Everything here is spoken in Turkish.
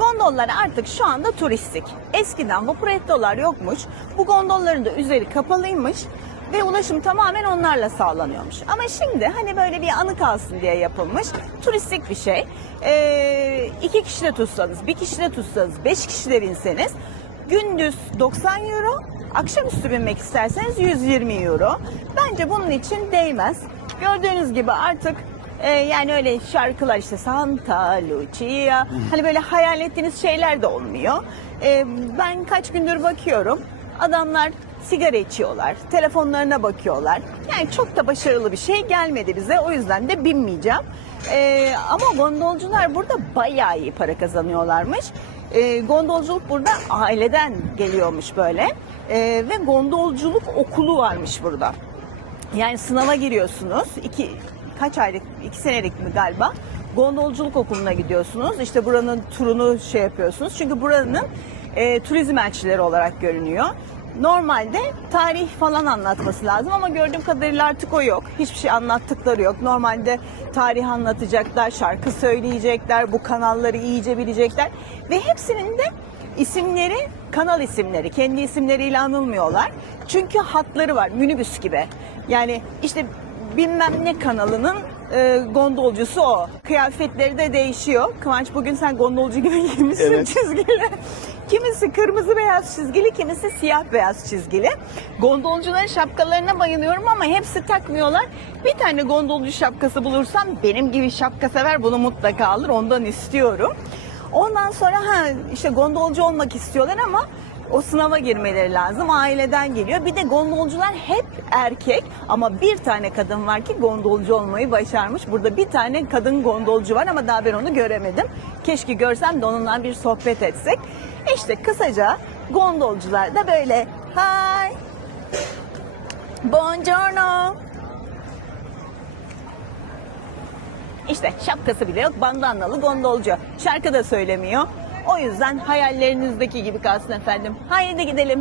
Gondollar artık şu anda turistik. Eskiden vapurettolar yokmuş. Bu gondolların da üzeri kapalıymış ve ulaşım tamamen onlarla sağlanıyormuş. Ama şimdi hani böyle bir anı kalsın diye yapılmış turistik bir şey. Ee, iki kişi de tutsanız, bir kişi de tutsanız, beş kişi de binseniz gündüz 90 euro, akşamüstü binmek isterseniz 120 euro. Bence bunun için değmez. Gördüğünüz gibi artık e, yani öyle şarkılar işte Santa Lucia hani böyle hayal ettiğiniz şeyler de olmuyor. E, ben kaç gündür bakıyorum adamlar sigara içiyorlar, telefonlarına bakıyorlar. Yani çok da başarılı bir şey gelmedi bize o yüzden de binmeyeceğim. E, ama gondolcular burada bayağı iyi para kazanıyorlarmış. E, gondolculuk burada aileden geliyormuş böyle. E, ve gondolculuk okulu varmış burada. Yani sınava giriyorsunuz. İki, kaç aylık, iki senelik mi galiba? Gondolculuk okuluna gidiyorsunuz. İşte buranın turunu şey yapıyorsunuz. Çünkü buranın e, turizm elçileri olarak görünüyor. Normalde tarih falan anlatması lazım ama gördüğüm kadarıyla artık o yok. Hiçbir şey anlattıkları yok. Normalde tarih anlatacaklar, şarkı söyleyecekler, bu kanalları iyice bilecekler. Ve hepsinin de isimleri kanal isimleri. Kendi isimleriyle anılmıyorlar. Çünkü hatları var minibüs gibi. Yani işte bilmem ne kanalının e, gondolcusu o. Kıyafetleri de değişiyor. Kıvanç bugün sen gondolcu gibi giymişsin Evet. çizgili. Kimisi kırmızı beyaz çizgili, kimisi siyah beyaz çizgili. Gondolcuların şapkalarına bayılıyorum ama hepsi takmıyorlar. Bir tane gondolcu şapkası bulursam benim gibi şapka sever bunu mutlaka alır. Ondan istiyorum. Ondan sonra ha işte gondolcu olmak istiyorlar ama o sınava girmeleri lazım. Aileden geliyor. Bir de gondolcular hep erkek ama bir tane kadın var ki gondolcu olmayı başarmış. Burada bir tane kadın gondolcu var ama daha ben onu göremedim. Keşke görsem de onunla bir sohbet etsek. İşte kısaca gondolcular da böyle hi buongiorno İşte şapkası bile yok bandanalı gondolcu. Şarkı da söylemiyor. O yüzden hayallerinizdeki gibi kalsın efendim. Haydi gidelim.